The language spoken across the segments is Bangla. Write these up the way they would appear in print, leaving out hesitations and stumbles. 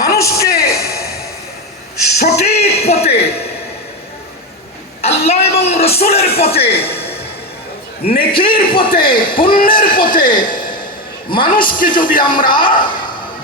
মানুষকে সঠিক পথে, আল্লাহ এবং রসুলের পথে, নেকির পথে, পুণ্যের পথে মানুষকে যদি আমরা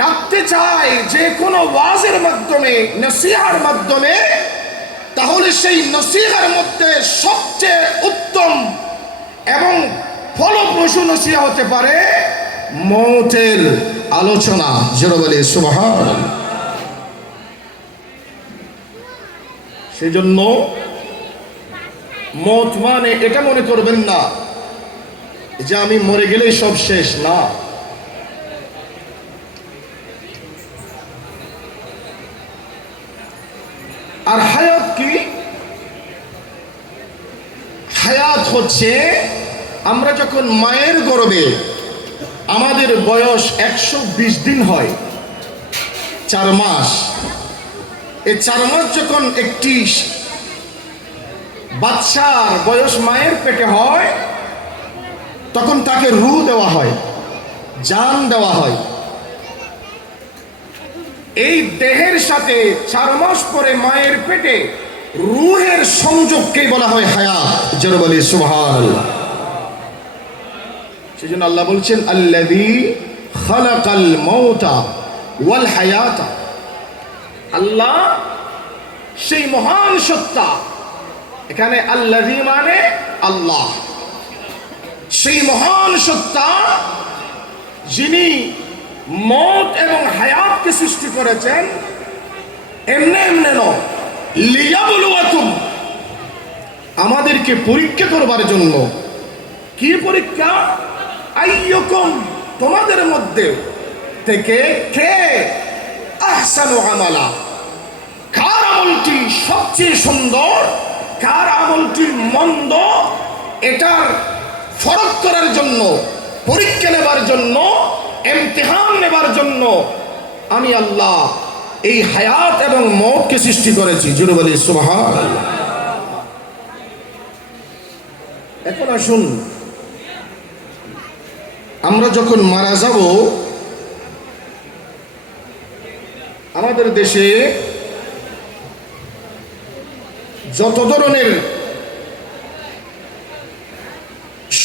ডাকতে চাই যে কোনো ওয়াজের মাধ্যমে, নসিহার মাধ্যমে, তাহলে সেই নসিহার মধ্যে সবচেয়ে উত্তম এবং ফলপ্রসূ নসিহা হতে পারে মৌতের আলোচনা। জোরে বলি সুবহানাল্লাহ। সেজন্য মৌত মানে এটা মনে করবেন না যে আমি মরে গেলেই সব শেষ, না। আর হায়াত কি? হায়াত হচ্ছে আমরা যখন মায়ের গর্ভে আমাদের বয়স 120 দিন হয়, 4 মাস। এই 4 মাস যখন একটি বাচ্চার বয়স মায়ের পেটে হয়, তখন তাকে রূহ দেওয়া হয়, জান দেওয়া হয়। এই দেহের সাথে 4 মাস পরে মায়ের পেটে রূহের সংযোগকে বলা হয় হায়াত। জোরে বলি সুবহানাল্লাহ। সেজন্য আল্লাহ বলছেন আল্লাযী খালাকাল মাউতা ওয়াল হায়াতা। আল্লাহ সেই মহান সত্তা, এখানে আল্লাযী মানে আল্লাহ, সেই মহান সত্তা যিনি মৌত এবং হায়াতকে সৃষ্টি করেছেন। এমনি এমনি নয়, লিয়াবলুয়াকুম, আমাদেরকে পরীক্ষা করবার জন্য। কি পরীক্ষা? আইয়ুকুম, তোমাদের মধ্যে থেকে কে আহসানু আমালা, কার আমলটি সবচেয়ে সুন্দর, কার আমলটি মন্দ, এটার ফরক করার জন্য, পরীক্ষা নেবার জন্য, ইমতিহান নেবার জন্য আমি আল্লাহ এই হায়াত এবং মওতকে সৃষ্টি করেছি। জোরে বলি সুবহানাল্লাহ। এখন আসুন, আমরা যখন মারা যাব, আমাদের দেশে যত ধরনের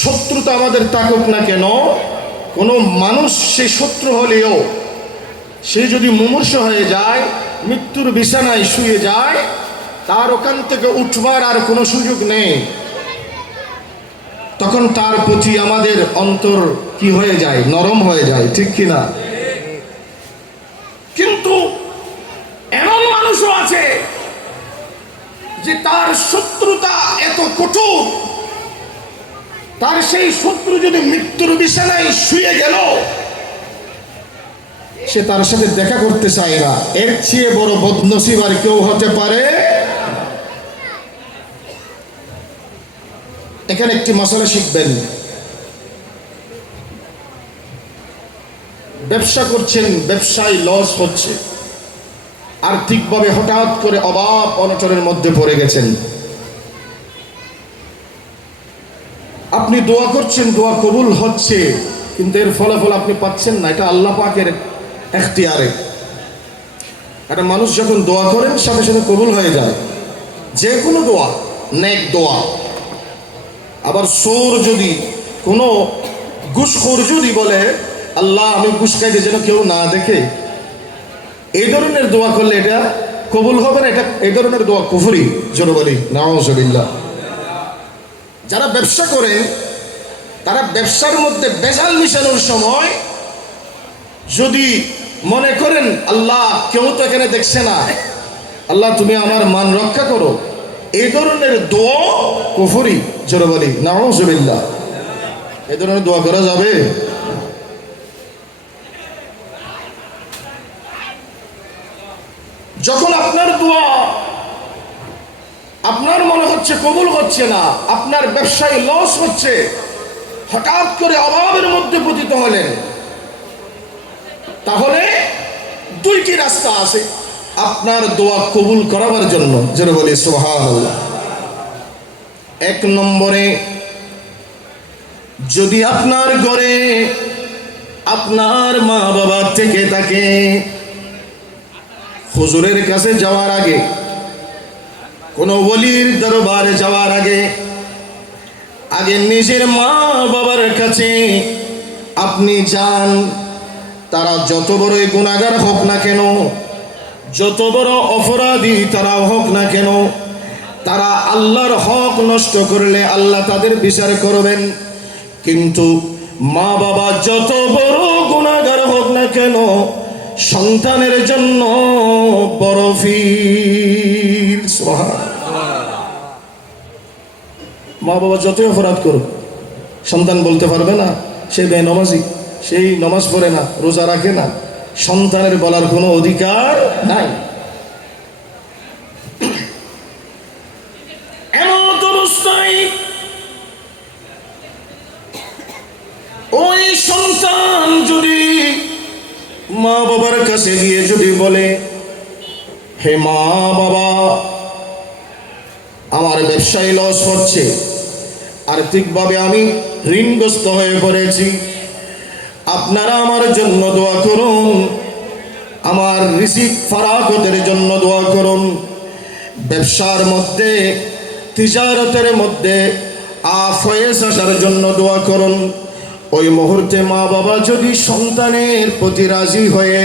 শত্রুতা আমাদের থাকুক না কেন, কোনো মানুষ সে শত্রু হলেও সে যদি মুমূর্ষ হয়ে যায়, মৃত্যুর বিছানায় শুয়ে যায়, তার ওখান থেকে উঠবার আর কোনো সুযোগ নেই। তখন তার প্রতি আমাদের অন্তর কি হয়ে যায়? নরম হয়ে যায়, ঠিক কিনা? কিন্তু এমন মানুষও আছে যে তার শত্রুতা এত কঠোর, তার সেই শত্রু যদি মৃত্যুর বিছানায় শুয়ে গেল, সে তার সাথে দেখা করতে চায় না। এর চেয়ে বড় বদনসিব আর কেউ হতে পারে? এখানে একটি মশলা শিখবেন। ব্যবসা করছেন, ব্যবসায় লস হচ্ছে, আর্থিকভাবে হঠাৎ করে অভাব অনটনের মধ্যে পড়ে গেছেন। আপনি দোয়া করছেন, দোয়া কবুল হচ্ছে, কিন্তু এর ফলাফল আপনি পাচ্ছেন না। এটা আল্লাহ পাকের এখতিয়ারে। একটা মানুষ যখন দোয়া করেন, সাথে সাথে কবুল হয়ে যায়, যে কোনো দোয়া, নেক দোয়া। আবার চোর যদি, কোনো ঘুষখোর যদি বলে আল্লাহ আমি ঘুষ খাইতে যেন কেউ না দেখে, এই ধরনের দোয়া করলে এটা কবুল হবে না। এটা এই ধরনের দোয়া কুফরি। জোরে বলি নাউযুবিল্লাহ। যারা ব্যবসা করেন, তারা ব্যবসার মধ্যে ভেজাল মিশানোর সময় যদি মনে করেন আল্লাহ কেউ তো এখানে দেখছে না, আল্লাহ তুমি আমার মান রক্ষা করো, এই ধরনের দোয়া কুফরি। জোরে বলি নাউযুবিল্লাহ। এই ধরনের দোয়া করা যাবে? যখন আপনার দোয়া আপনার মনে হচ্ছে কবুল হচ্ছে না, আপনার ব্যবসায় লস হচ্ছে, হঠাৎ করে অভাবের মধ্যে পতিত হলেন, তাহলে 2টি রাস্তা আছে আপনার দোয়া কবুল করাবার জন্য। যেন বলি সুবহানাল্লাহ। 1 নম্বরে, যদি আপনার ঘরে আপনার মা বাবা থেকে থাকে, হুজুরের কাছে যাওয়ার আগে, কোনো ওলির দরবারে যাওয়ার আগে, আগে নিজের মা বাবার কাছে আপনি যান। তারা যত বড়ই গুনাহগার হোক না কেন, যত বড় অপরাধী তারা হোক না কেন, তারা আল্লাহর হক নষ্ট করলে আল্লাহ তাদের বিচার করবেন। কিন্তু মা বাবা যত বড় গুনাহগার হোক না কেন, সন্তানের জন্য বড় ফির। মা বাবা যতই অপরাধ করুক, সন্তান বলতে পারবে না সে বেনমাজি, সেই নমাজ পড়ে না, রোজা রাখে না। সন্তানের বলার কোনো অধিকার নাই। এমন অবস্থায় ওই সন্তান যদি মা বাবার কাছে গিয়ে যদি বলে, হে মা বাবা, আমার ব্যবসায় লস হচ্ছে, আর্থিকভাবে আমি ঋণগ্রস্ত হয়ে পড়েছি, আপনারা আমার জন্য দোয়া করুন, আমার রিজিক ফারাকতের জন্য দোয়া করুন, ব্যবসার মধ্যে তিজারতের মধ্যে আফয়েজ আসার জন্য দোয়া করুন। ওই মুহূর্তে মা বাবা যদি সন্তানের প্রতি রাজি হয়ে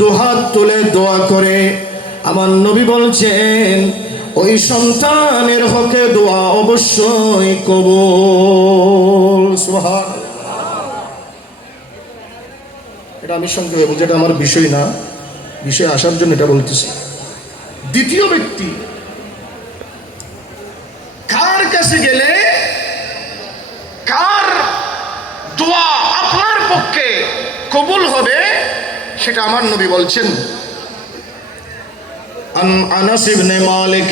দুহাত তুলে দোয়া করে, আমার নবী বলছেন ওই সন্তানের হকে দোয়া অবশ্যই কবুল। সুবহানাল্লাহ। এটা আমি সংক্ষেপে বলছি, এটা আমার বিষয় না, বিষয় আসার জন্য এটা বলতেছি। দ্বিতীয় ব্যক্তি কার কাছে গেলে কার দোয়া আপনার পক্ষে কবুল হবে সেটা আমার নবী বলছেন। عن أنس بن مالك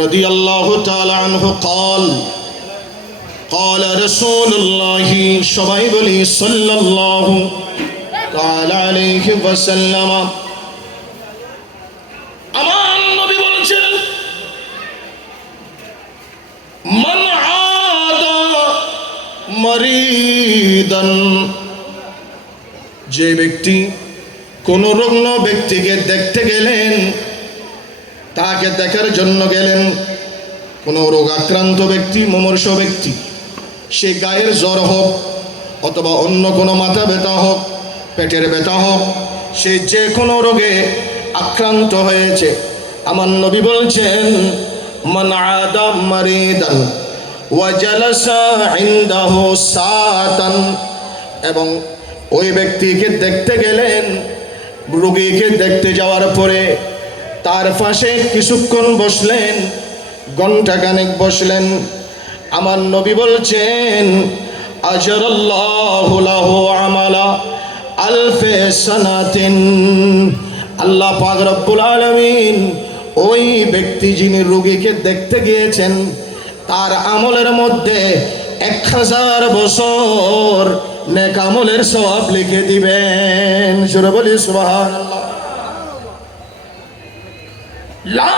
رضي الله تعالى عنه قال قال رسول الله সবাই বলি সাল্লাল্লাহু তাআলা আলাইহি ওয়াসাল্লাম, আমার নবী বলেছেন, মান আদা মারিদান, যে ব্যক্তি কোন রুগ্ন ব্যক্তিকে দেখতে গেলেন, তাকে দেখার জন্য গেলেন, কোন রোগ আক্রান্ত ব্যক্তি, মুমূর্ষ ব্যক্তি, সে গায়ের জ্বর হোক অথবা অন্য কোনো মাথা ব্যথা হোক, পেটের ব্যথা হোক, সে যে কোনো রোগে আক্রান্ত হয়েছে, আমার নবী বলছেন মান আদা মারিদান ওয়া জালাসা ইনদাহু সাতান, এবং ওই ব্যক্তিকে দেখতে গেলেন, রোগীকে দেখতে যাওয়ার পরে তার পাশে কিছুক্ষণ বসলেন, ঘণ্টাখানেক বসলেন, আমার নবী বলছেন আজরাল্লাহু লাহু আমালা আলফে সানাতিন, আল্লাহ পাক রব্বুল আলামিন ওই ব্যক্তি যিনি রোগীকে দেখতে গিয়েছেন তার আমলের মধ্যে 1000 বছর নেক আমলের সওয়াব লিখে দিবেন। জোরে বলি সুবহানাল্লাহ। লা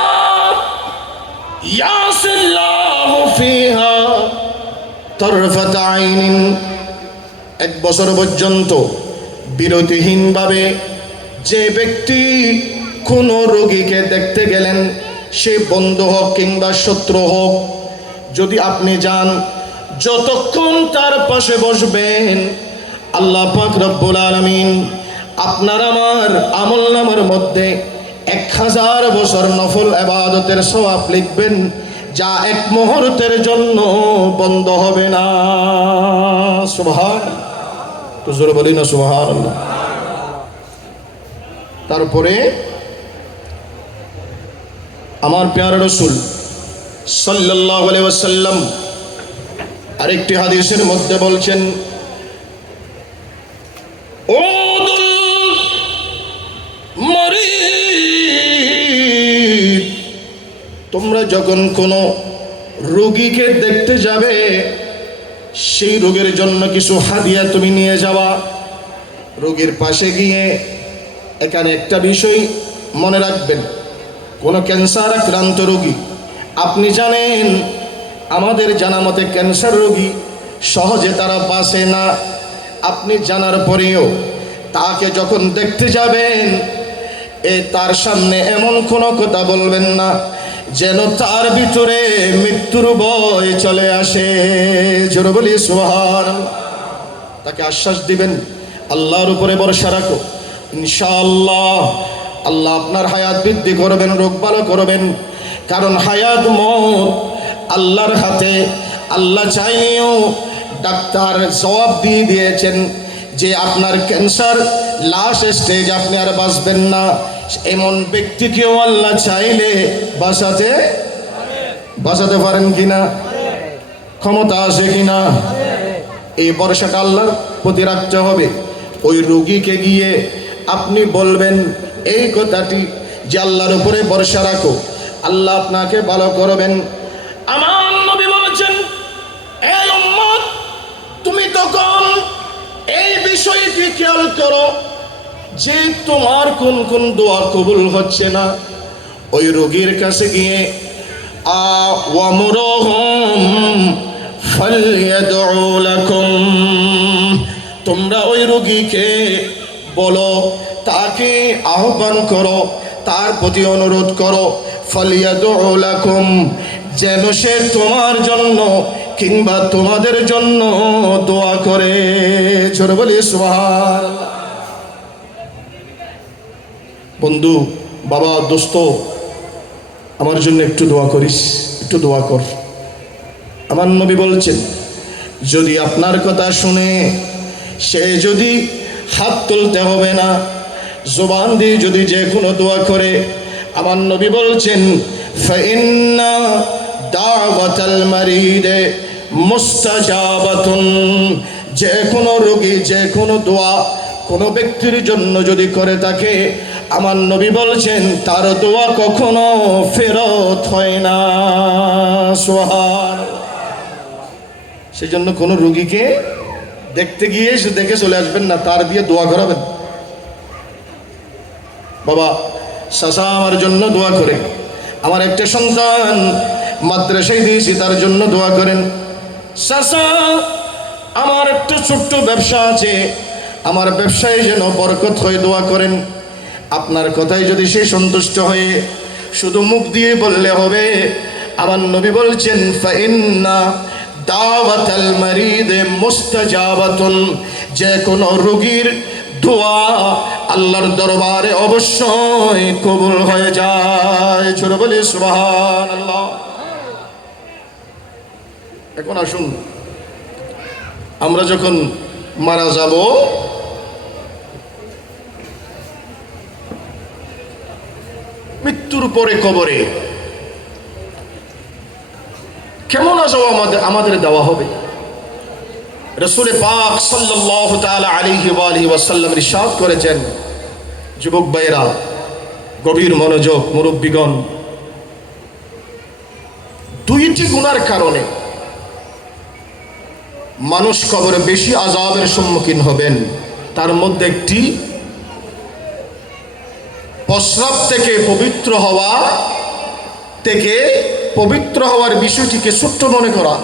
ইয়াসিল্লাহু ফিহা তরফাত আইনিন, 1 বছর পর্যন্ত বিরতিহীনভাবে যে ব্যক্তি কোন রোগীকে দেখতে গেলেন, সে বন্ধু হোক কিংবা শত্রু হোক, যদি আপনি যান, যতক্ষণ তার পাশে বসবেন আল্লাহ পাক রব্বুল আলামিন আপনার আমার আমলনামার মধ্যে 1000 বছর নফল ইবাদতের সওয়াব লিখবেন, যা 1 মুহূর্তের জন্য বন্ধ হবে না। সুবহানাল্লাহ, তো জোরে বলি না সুবহানাল্লাহ। তারপরে আমার প্যারা রাসূল সাল্লাল্লাহু আলাইহি ওয়াসাল্লাম আরেকটি হাদিসের মধ্যে বলছেন, ওদুল মারিদ, তোমরা যখন কোনো রোগীকে দেখতে যাবে, সেই রোগের জন্য কিছু হাদিয়া তুমি নিয়ে যাওয়া। রোগীর পাশে গিয়ে এখানে একটা বিষয় মনে রাখবেন, কোনো ক্যান্সার আক্রান্ত রোগী, আপনি জানেন আমাদের জানা মতে ক্যান্সার রোগী সহজে তারা বাঁচে না। আপনি জানার পরেও তাকে যখন দেখতে যাবেন, তার সামনে এমন কোনো কথা বলবেন না যেন তার ভিতরে মৃত্যুর ভয় চলে আসে। জোরে বলি সুবহানাল্লাহ। তাকে আশ্বাস দিবেন, আল্লাহর উপরে ভরসা রাখো, ইনশাআল্লাহ আল্লাহ আপনার হায়াত বৃদ্ধি করবেন, রোগ ভালো করবেন। কারণ হায়াত মত আল্লাহর হাতে। আল্লাহ চাইলেও ডাক্তার জবাব দিয়ে দিয়েছেন যে আপনার ক্যান্সার লাস্ট স্টেজ, আপনি আর বাঁচবেন না। এমন ব্যক্তিকেও আল্লাহ চাইলে বাঁচাতে পারেন কিনা, ক্ষমতা আছে কিনা, এই ভরসাটা আল্লাহর প্রতি রাখতে হবে। ওই রোগীকে গিয়ে আপনি বলবেন এই কথাটি যে আল্লাহর উপরে ভরসা রাখো, আল্লাহ আপনাকে ভালো করবেন। আমার নবী বলেছেন, এই উম্মত তুমি তখন এই বিষয়টি খেয়াল করো যে তোমার কোন কোন দোয়া কবুল হচ্ছে না। ওই রোগীর কাছে গিয়ে ওয়ামুরহুম ফালইয়াদউ লাকুম, তোমরা ওই রোগীকে বলো, তাকে আহ্বান করো, তার প্রতি অনুরোধ করো, ফালইয়াদউ লাকুম, যেন সে তোমার জন্য কিংবা তোমাদের জন্য দোয়া করে। জোরে বলি সুবহানাল্লাহ। বন্ধু, বাবা, দোস্ত, আমার জন্য একটু দোয়া করিস, একটু দোয়া কর। আমার নবী বলছেন, যদি আপনার কথা শুনে সে যদি হাত তুলতে হবে না, জবান দিয়ে যদি যে কোনো দোয়া করে, আমার নবী বলছেন ফাইন্না দাওয়াতাল মারিদে মুস্তাজাবাতুন, যে কোনো রোগী যে কোনো দোয়া কোনো ব্যক্তির জন্য যদি করে থাকে, আমার নবী বলছেন তার দোয়া কখনো ফেরত হয় না। সুবহানাল্লাহ। সেজন্য কোনো রোগীকে দেখতে গিয়ে সে দেখে চলে আসবেন না, তার দিয়ে দোয়া করাবেন। বাবা, চাচা আমার জন্য দোয়া করে, আমার একটা সন্তান মাদ্রাসায় দিয়েছি, তার জন্য দোয়া করেন। চাচা, আমার একটা ছোট্ট ব্যবসা আছে, আমার ব্যবসায় যেন বরকত হয়ে দোয়া করেন। আপনার কথায় যদি সে সন্তুষ্ট হয়ে শুধু মুখ দিয়ে বললে হবে, আমার নবী বলছেন ফাইন্না দাওয়াতাল মারিদে মুস্তাজাবাতুন, যে কোনো রোগীর দোয়া আল্লাহর দরবারে অবশ্যই কবুল হয়ে যায়। ছোট বলি সুবহানাল্লাহ। এখন আসুন, আমরা যখন মারা যাব, মৃত্যুর পরে কবরে কেমন আজাব আমাদের দেওয়া হবে। রাসূল পাক সাল্লাল্লাহু তাআলা আলাইহি ওয়া আলিহি ওয়াসাল্লাম ইরশাদ করেছেন, যুবক ভাইরা, গভীর মনোযোগ, মুরব্বিগণ, দুইটি গুনার কারণে মানুষ কবরে বেশি আযাবের সম্মুখীন হবেন। তার মধ্যে একটি প্রস্রাব থেকে পবিত্র হওয়ার বিষয়টিকে ছোট্ট মনে করা।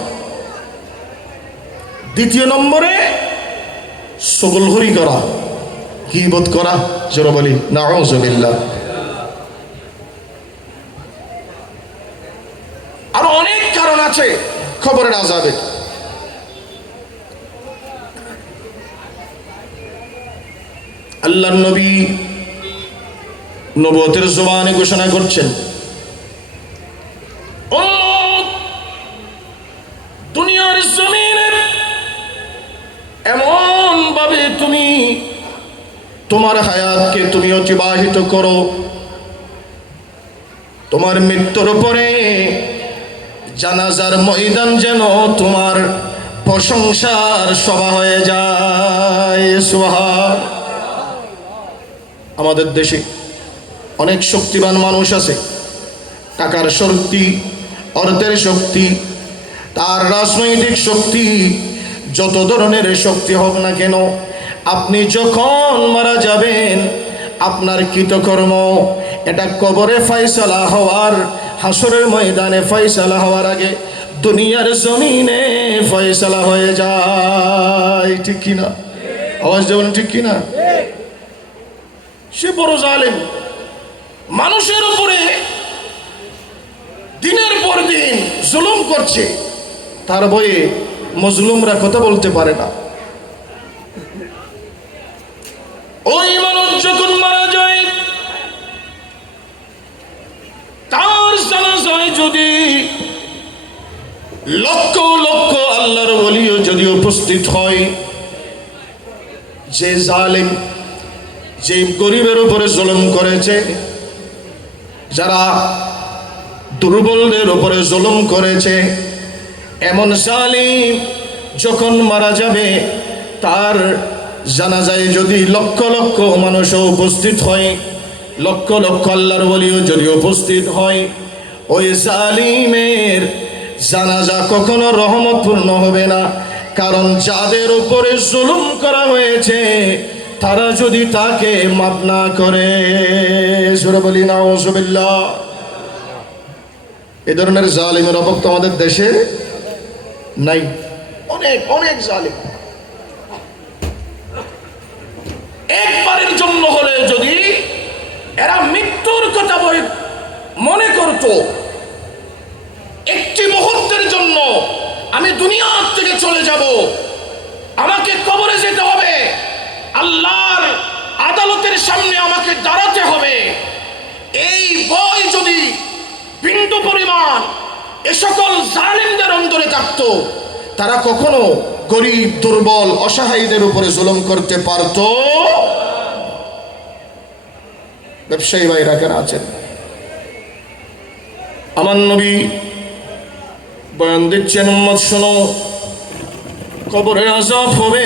দ্বিতীয় নম্বরে চগলখড়ি করা, গীবত করা। জোরে বলি নাউযুবিল্লাহ। আরো অনেক কারণ আছে কবরের আযাবের। আল্লাহর নবী নবুয়তের জবানে ঘোষণা করছেন, ও দুনিয়ার জমিনে এমন ভাবে তুমি তোমার হায়াতকে তুমি অতিবাহিত করো, তোমার মৃত্যুর পরে জানাজার ময়দান যেন তোমার প্রশংসার সভা হয়ে যায়। সুবহান। আমাদের দেশে অনেক শক্তিমান মানুষ আছে, টাকার শক্তি, অর্থের শক্তি, তার রাজনৈতিক শক্তি, যত ধরনের শক্তি হোক না কেন, আপনি যখন মারা যাবেন আপনার কৃতকর্ম এটা কবরে ফয়সালা হওয়ার, হাসরের ময়দানে ফয়সালা হওয়ার আগে দুনিয়ার জমিনে ফয়সালা হয়ে যায়। ঠিক কিনা? আওয়াজ দেবেন ঠিক কিনা? সে বড় জালেম, মানুষের উপরে দিনের পর দিন জুলুম করছে, তার ভয়ে মজলুমরা কথা বলতে পারে না। ওই মানুষ যখন মারা যায়, তার জানাজায় যদি লক্ষ লক্ষ আল্লাহর ওলিও যদি উপস্থিত হয়, যে জালেম, যে গরিবের উপরে জুলুম করেছে, যারা দুর্বলদের উপরে জুলুম করেছে, এমন জালিম যখন মারা যাবে, তার জানাজায় যদি লক্ষ লক্ষ মানুষও উপস্থিত হয়, লক্ষ লক্ষ আল্লাহর ওলিও যদি উপস্থিত হয়, ওই জালিমের জানাজা কখনো রহমতপূর্ণ হবে না। কারণ যাদের উপরে জুলুম করা হয়েছে, তারা যদি তাকে মাফ না করে, সূরা বলি নাউযুবিল্লাহ। এই ধরনের জালিমের অভাব তো আমাদের দেশে নাই, অনেক অনেক জালিম। একবারের জন্য হলে যদি এরা মৃত্যুর কথা মনে করত, একটি মুহূর্তের জন্য আমি দুনিয়া থেকে চলে যাব, আমাকে কবরে যেতে হবে, আল্লাহর আদালতের সামনে আমাকে দাঁড়াতে হবে, এই ভয় যদি বিন্দু পরিমাণ এ সকল জালিমদের অন্তরে থাকতো, তারা কখনো গরিব, দুর্বল, অসহায়দের উপরে জুলুম করতে পারত। ব্যবসায়ী ভাইরা কেন আছেন? আমার নবী বয়ান দিচ্ছেন, উম্মত শোনো, কবরের আযাব হবে,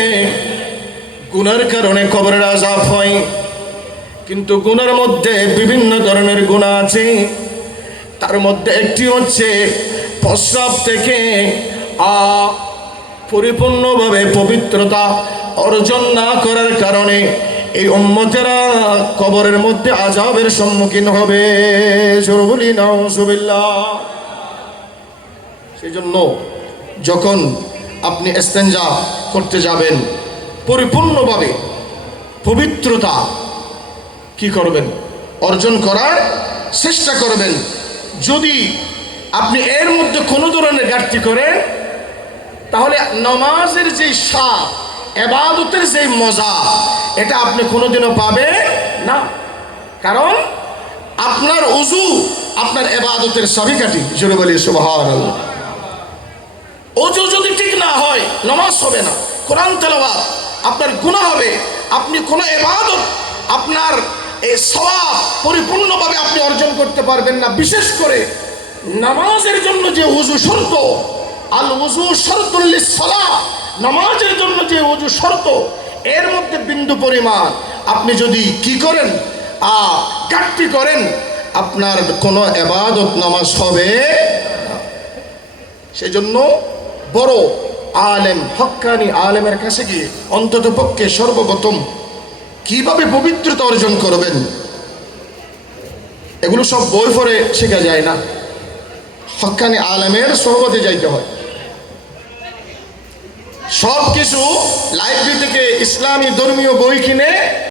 গুনার কারণে কবরের আযাব হয়, কিন্তু গুনার মধ্যে বিভিন্ন ধরনের গুনাহ আছে। তার মধ্যে একটি হচ্ছে প্রস্রাব থেকে পরিপূর্ণভাবে পবিত্রতা অর্জন না করার কারণে এই উম্মতেরা কবরের মধ্যে আযাবের সম্মুখীন হবে। জোরে বলি নাউযুবিল্লাহ। সেই জন্য যখন আপনি ইস্তেঞ্জা করতে যাবেন, পরিপূর্ণভাবে পবিত্রতা কি করবেন? অর্জন করার চেষ্টা করবেন। যদি আপনি এর মধ্যে কোনো ধরনের ঘাটতি করেন, তাহলে নামাজের যে স্বাদ, ইবাদতের যে মজা, এটা আপনি কোনোদিনও পাবেন না। কারণ আপনার ওযু আপনার ইবাদতের চাবিকাঠি। জোরে বলি সুবহানাল্লাহ। ওযু যদি ঠিক না হয়, নামাজ হবে না। কোরআন তেলাওয়াত আপনার গুনাহ হবে। আপনি কোনো ইবাদত, আপনার এই সওয়াব পরিপূর্ণভাবে আপনি অর্জন করতে পারবেন না। বিশেষ করে নামাজের জন্য যে ওযু শর্ত, আল ওযু শরতুল লিস-সালাহ, নামাজের জন্য যে ওযু শর্ত, এর মধ্যে বিন্দু পরিমাণ আপনি যদি কি করেন, ঘাটতি করেন, আপনার কোনো ইবাদত, নামাজ হবে না। সেজন্য বড় আলেম, হক্কানি আলেমের কাছে গিয়ে অন্তত পক্ষে সর্বপ্রথম কিভাবে পবিত্রতা অর্জন করবেন, এগুলো সব বই পড়ে শেখা যায় না। হক্কানি আলেমের সোহবতে যাইতে হয়। সব কিছু লাইব্রেরি থেকে ইসলামী ধর্মীয় বই কিনে